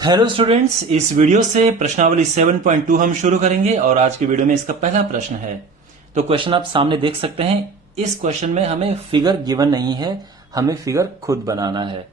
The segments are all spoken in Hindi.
हेलो स्टूडेंट्स, इस वीडियो से प्रश्नावली 7.2 हम शुरू करेंगे और आज की वीडियो में इसका पहला प्रश्न है। तो क्वेश्चन आप सामने देख सकते हैं। इस क्वेश्चन में हमें फिगर गिवन नहीं है, हमें फिगर खुद बनाना है।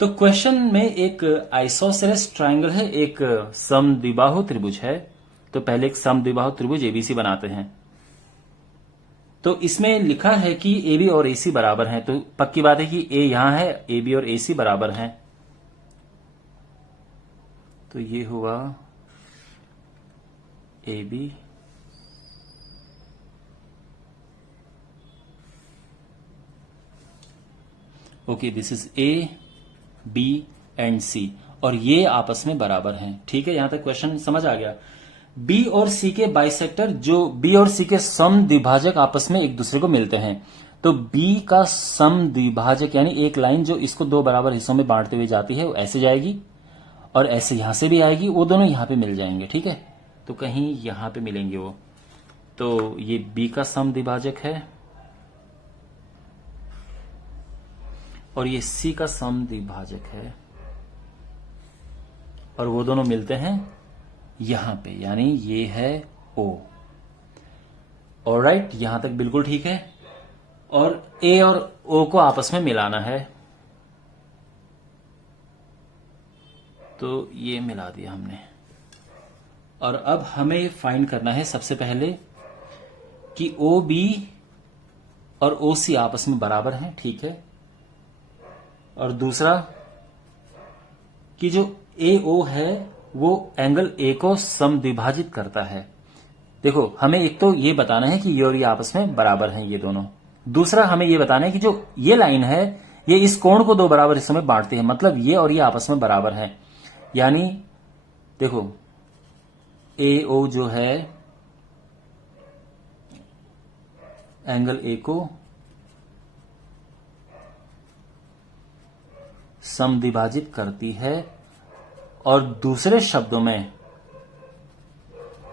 तो क्वेश्चन में एक आइसोसेलेस ट्रायंगल है, एक समद्विबाहु त्रिभुज है। तो पहले एक समद्विबाहु त्रिभुज एबीसी बनाते हैं। तो इसमें लिखा है कि एबी और एसी बराबर हैं। तो पक्की बात है कि ए यहां है, एबी और एसी बराबर हैं। तो ये हुआ A B okay, this is A B and C और ये आपस में बराबर हैं। ठीक है, यहां तक क्वेश्चन समझ आ गया। बी और सी के बाइसेक्टर, जो बी और सी के समद्विभाजक आपस में एक दूसरे को मिलते हैं। तो बी का समद्विभाजक यानी एक लाइन जो इसको दो बराबर हिस्सों में बांटते हुए जाती है वो ऐसे जाएगी और ऐसे यहां से भी आएगी, वो दोनों यहां पे मिल जाएंगे। ठीक है, तो कहीं यहां पे मिलेंगे वो। तो ये बी का समद्विभाजक है और ये सी का समद्विभाजक है और वो दोनों मिलते हैं यहां पे, यानी ये है ओ। ऑलराइट, यहां तक बिल्कुल ठीक है। और ए और ओ को आपस में मिलाना है, तो ये मिला दिया हमने। और अब हमें फाइंड करना है सबसे पहले कि ओ बी और ओ सी आपस में बराबर हैं। ठीक है, और दूसरा कि जो ए ओ है वो एंगल ए को समद्विभाजित करता है। देखो, हमें एक तो ये बताना है कि ये और ये आपस में बराबर हैं ये दोनों। दूसरा हमें ये बताना है कि जो ये लाइन है ये इस कोण को दो बराबर हिस्सों में बांटती है, मतलब ये और ये आपस में बराबर हैं। यानी देखो, ए ओ जो है एंगल ए को समद्विभाजित करती है और दूसरे शब्दों में,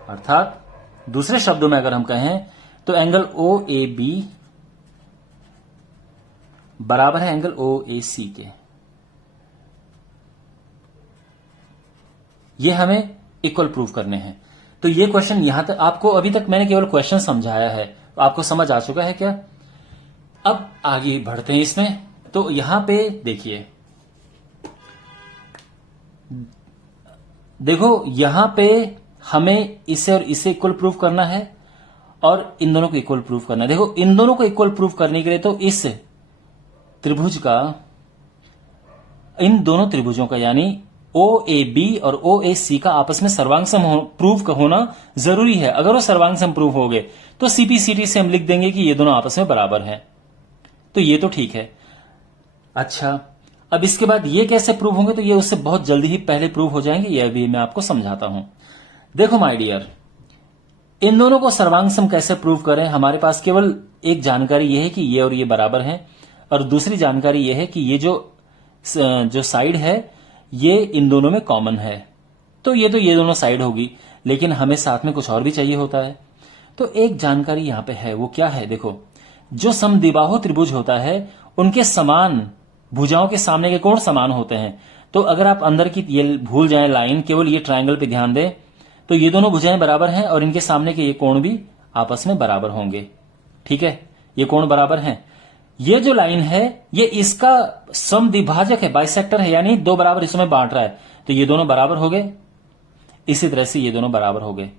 अर्थात दूसरे शब्दों में अगर हम कहें तो एंगल ओ ए बी बराबर है एंगल ओ ए सी के। ये हमें इक्वल प्रूव करने हैं। तो ये क्वेश्चन यहां तक आपको, अभी तक मैंने केवल क्वेश्चन समझाया है, तो आपको समझ आ चुका है क्या? अब आगे बढ़ते हैं इसमें। तो यहां पे देखिए, देखो यहां पे हमें इसे और इसे इक्वल प्रूव करना है और इन दोनों को इक्वल प्रूव करना है। देखो, इन दोनों को इक्वल प्रूव करने के लिए तो इस त्रिभुज का, इन दोनों त्रिभुजों का यानी ओ ए बी और ओ ए सी का आपस में सर्वांग सम प्रूव होना जरूरी है। अगर वो सर्वांग सम प्रूव हो गए तो सीपीसीटी से हम लिख देंगे कि ये दोनों आपस में बराबर हैं। तो ये तो ठीक है। अच्छा, अब इसके बाद ये कैसे प्रूव होंगे? तो ये उससे बहुत जल्दी ही पहले प्रूव हो जाएंगे, ये भी मैं आपको समझाता हूं। देखो माय डियर, इन दोनों को सर्वांग सम कैसे प्रूव करें? हमारे पास केवल एक जानकारी यह है कि ये और ये बराबर हैं और दूसरी जानकारी यह है कि ये जो साइड है ये इन दोनों में कॉमन है। तो ये दोनों साइड होगी, लेकिन हमें साथ में कुछ और भी चाहिए होता है। तो एक जानकारी यहां पे है, वो क्या है? देखो, जो समद्विबाहु त्रिभुज होता है उनके समान भुजाओं के सामने के कोण समान होते हैं। तो अगर आप अंदर की ये भूल जाएं लाइन, केवल ये ट्रायंगल पे ध्यान दें, तो ये दोनों भुजाएं बराबर हैं और इनके सामने के ये कोण भी आपस में बराबर होंगे। ठीक है, ये कोण बराबर हैं। ये जो लाइन है ये इसका समद्विभाजक है, बाइसेक्टर है, यानी दो बराबर हिस्सों में बांट रहा है। तो ये दोनों बराबर हो गए, इसी तरह से ये दोनों बराबर हो गए।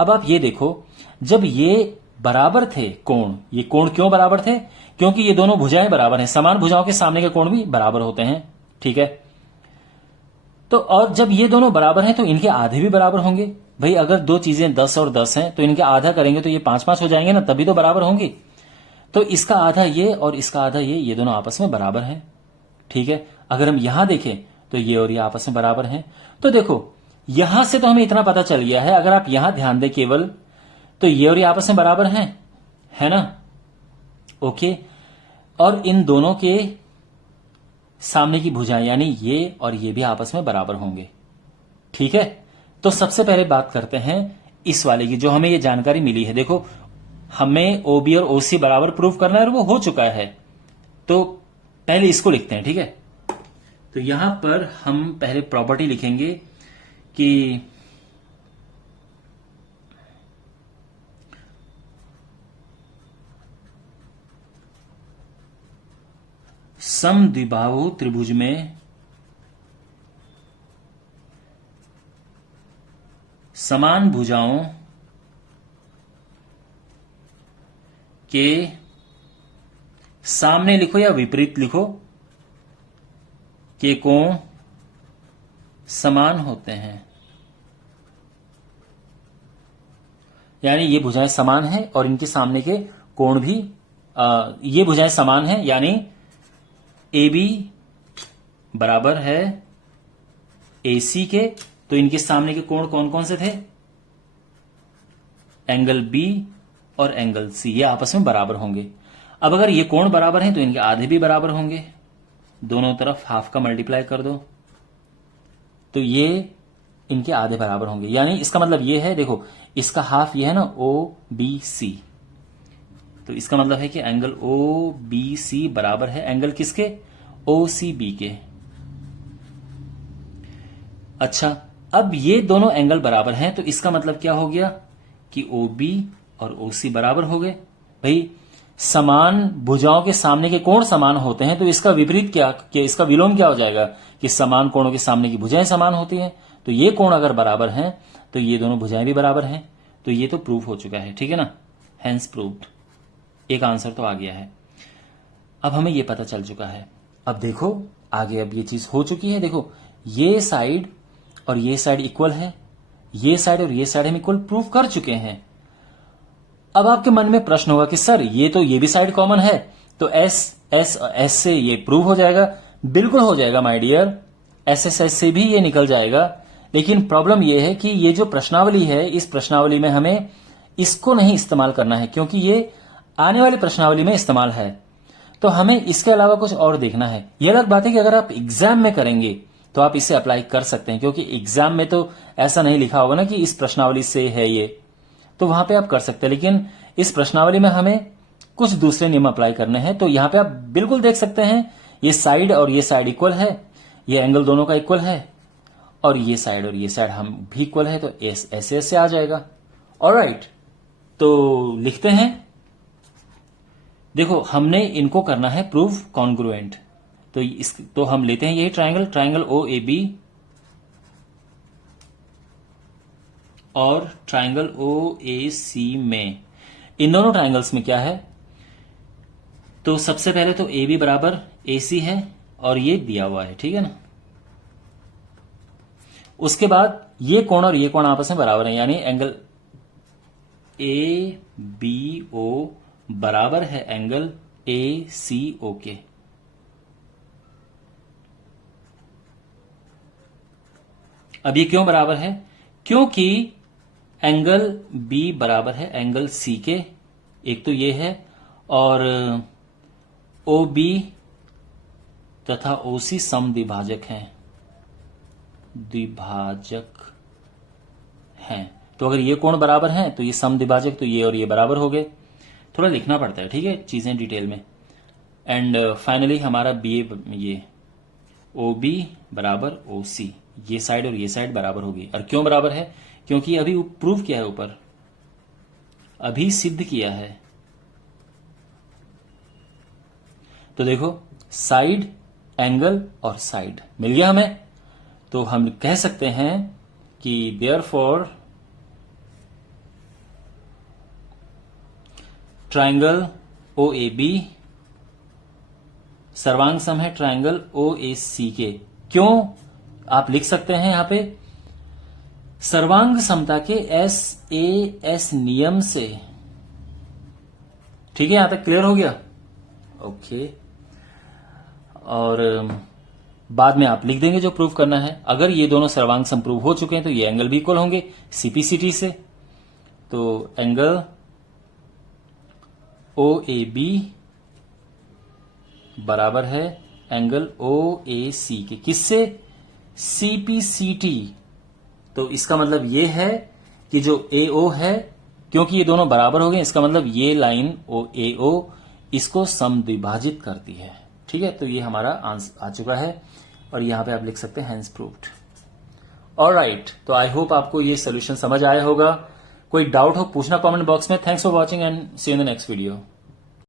अब आप ये देखो, जब ये बराबर थे कोण, ये कोण क्यों बराबर थे? क्योंकि ये दोनों भुजाएं बराबर हैं। समान भुजाओं के सामने के कोण भी बराबर होते हैं। ठीक है, तो और जब ये दोनों बराबर हैं तो इनके आधे भी बराबर होंगे। भाई, अगर दो चीजें 10 और 10 हैं तो इनके आधा करेंगे तो ये 5-5 हो जाएंगे ना, तभी तो बराबर होंगी। तो इसका आधा ये और इसका आधा ये दोनों आपस में बराबर हैं। ठीक है, अगर हम यहां देखें तो ये और ये आपस में बराबर हैं। तो देखो, यहां से तो हमें इतना पता चल गया है। अगर आप यहां ध्यान दें केवल, तो ये और ये आपस में बराबर हैं, है ना? ओके, और इन दोनों के सामने की भुजाएं यानी ये और ये भी आपस में बराबर होंगे। ठीक है, तो सबसे पहले बात करते हैं इस वाले की, जो हमें ये जानकारी मिली है। देखो, हमें ओबी और ओसी बराबर प्रूव करना है और वो हो चुका है। तो पहले इसको लिखते हैं। ठीक है, तो यहां पर हम पहले प्रॉपर्टी लिखेंगे कि समद्विबाहु त्रिभुज में समान भुजाओं के सामने लिखो या विपरीत लिखो के कोण समान होते हैं। यानी ये भुजाएं समान हैं और इनके सामने के कोण भी ये भुजाएं समान हैं, यानी ए बी बराबर है ए सी के। तो इनके सामने के कोण कौन कौन से थे? एंगल बी और एंगल सी, ये आपस में बराबर होंगे। अब अगर ये कोण बराबर हैं तो इनके आधे भी बराबर होंगे, दोनों तरफ हाफ का मल्टीप्लाई कर दो तो ये इनके आधे बराबर होंगे। यानी इसका मतलब ये है, देखो इसका हाफ ये है ना ओ बी सी, तो इसका मतलब है कि एंगल ओ बी सी बराबर है एंगल किसके? ओ सी बी के। अच्छा, अब ये दोनों एंगल बराबर हैं तो इसका मतलब क्या हो गया कि ओ बी और ओ सी बराबर हो गए। भाई समान भुजाओं के सामने के कोण समान होते हैं तो इसका विपरीत क्या, इसका विलोम क्या हो जाएगा कि समान कोणों के सामने की भुजाएं समान होती हैं। तो ये कोण अगर बराबर हैं तो ये दोनों भुजाएं भी बराबर हैं। तो ये तो प्रूफ हो चुका है, ठीक है ना, हेंस प्रूव्ड। एक आंसर तो आ गया है। अब हमें ये पता चल चुका है। अब देखो आगे, अब ये चीज हो चुकी है। देखो ये साइड और ये साइड इक्वल है, ये साइड और ये साइड हम इक्वल प्रूफ कर चुके हैं। अब आपके मन में प्रश्न होगा कि सर ये भी साइड कॉमन है तो एस से ये प्रूव हो जाएगा। बिल्कुल हो जाएगा माय डियर, एस से भी ये निकल जाएगा। लेकिन प्रॉब्लम ये है कि ये जो प्रश्नावली है, इस प्रश्नावली में हमें इसको नहीं इस्तेमाल करना है क्योंकि ये आने वाली प्रश्नावली में इस्तेमाल है। तो हमें इसके अलावा कुछ और देखना है। यह अलग बात है कि अगर आप एग्जाम में करेंगे तो आप इसे अप्लाई कर सकते हैं, क्योंकि एग्जाम में तो ऐसा नहीं लिखा होगा ना कि इस प्रश्नावली से है ये, तो वहां पे आप कर सकते हैं। लेकिन इस प्रश्नावली में हमें कुछ दूसरे नियम अप्लाई करने हैं। तो यहां पे आप बिल्कुल देख सकते हैं ये साइड और ये साइड इक्वल है, ये एंगल दोनों का इक्वल है, और ये साइड और ये साइड हम भी इक्वल है, तो ऐसे ऐसे आ जाएगा। ऑलराइट, तो लिखते हैं। देखो हमने इनको करना है प्रूव कॉन्ग्रुएंट, तो हम लेते हैं यही ट्राइंगल ओ ए बी और ट्राइंगल ओ ए सी में। इन दोनों ट्राइंगल्स में क्या है, तो सबसे पहले तो ए बी बराबर ए सी है और ये दिया हुआ है, ठीक है ना। उसके बाद ये कोण और ये कोण आपस में बराबर है, यानी एंगल ए बी ओ बराबर है एंगल ए सी ओ के। अब ये क्यों बराबर है? क्योंकि एंगल बी बराबर है एंगल सी के, एक तो ये है, और ओ बी तथा ओ सी समद्विभाजक हैं, तो अगर ये कोण बराबर हैं तो ये समद्विभाजक, तो ये और ये बराबर हो गए। थोड़ा लिखना पड़ता है, ठीक है, चीजें डिटेल में। एंड फाइनली हमारा बी ये ओ बी बराबर ओ सी, ये साइड और ये साइड बराबर होगी। और क्यों बराबर है? क्योंकि अभी प्रूव किया है, ऊपर अभी सिद्ध किया है। तो देखो साइड, एंगल और साइड मिल गया हमें। तो हम कह सकते हैं कि therefore triangle O A B सर्वांग सम है ट्राइंगल ओ ए सी के। क्यों? आप लिख सकते हैं यहां पे सर्वांग समता के एस नियम से। ठीक है, यहां तक क्लियर हो गया? ओके। और बाद में आप लिख देंगे जो प्रूव करना है। अगर ये दोनों सर्वांग सम प्रूव हो चुके हैं तो ये एंगल भी इक्वल होंगे सीपीसीटी से। तो एंगल ओ ए बी बराबर है एंगल ओ ए सी के। किससे? सीपीसीटी। तो इसका मतलब ये है कि जो ए ओ है, क्योंकि ये दोनों बराबर हो गए, इसका मतलब ये लाइन ओ ए ओ इसको समद्विभाजित करती है। ठीक है, तो ये हमारा आंसर आ चुका है। और यहां पे आप लिख सकते हैं हेंस प्रूव्ड। ऑलराइट, तो आई होप आपको ये सोल्यूशन समझ आया होगा। कोई डाउट हो पूछना कमेंट बॉक्स में। Thanks for watching and see you in the next video.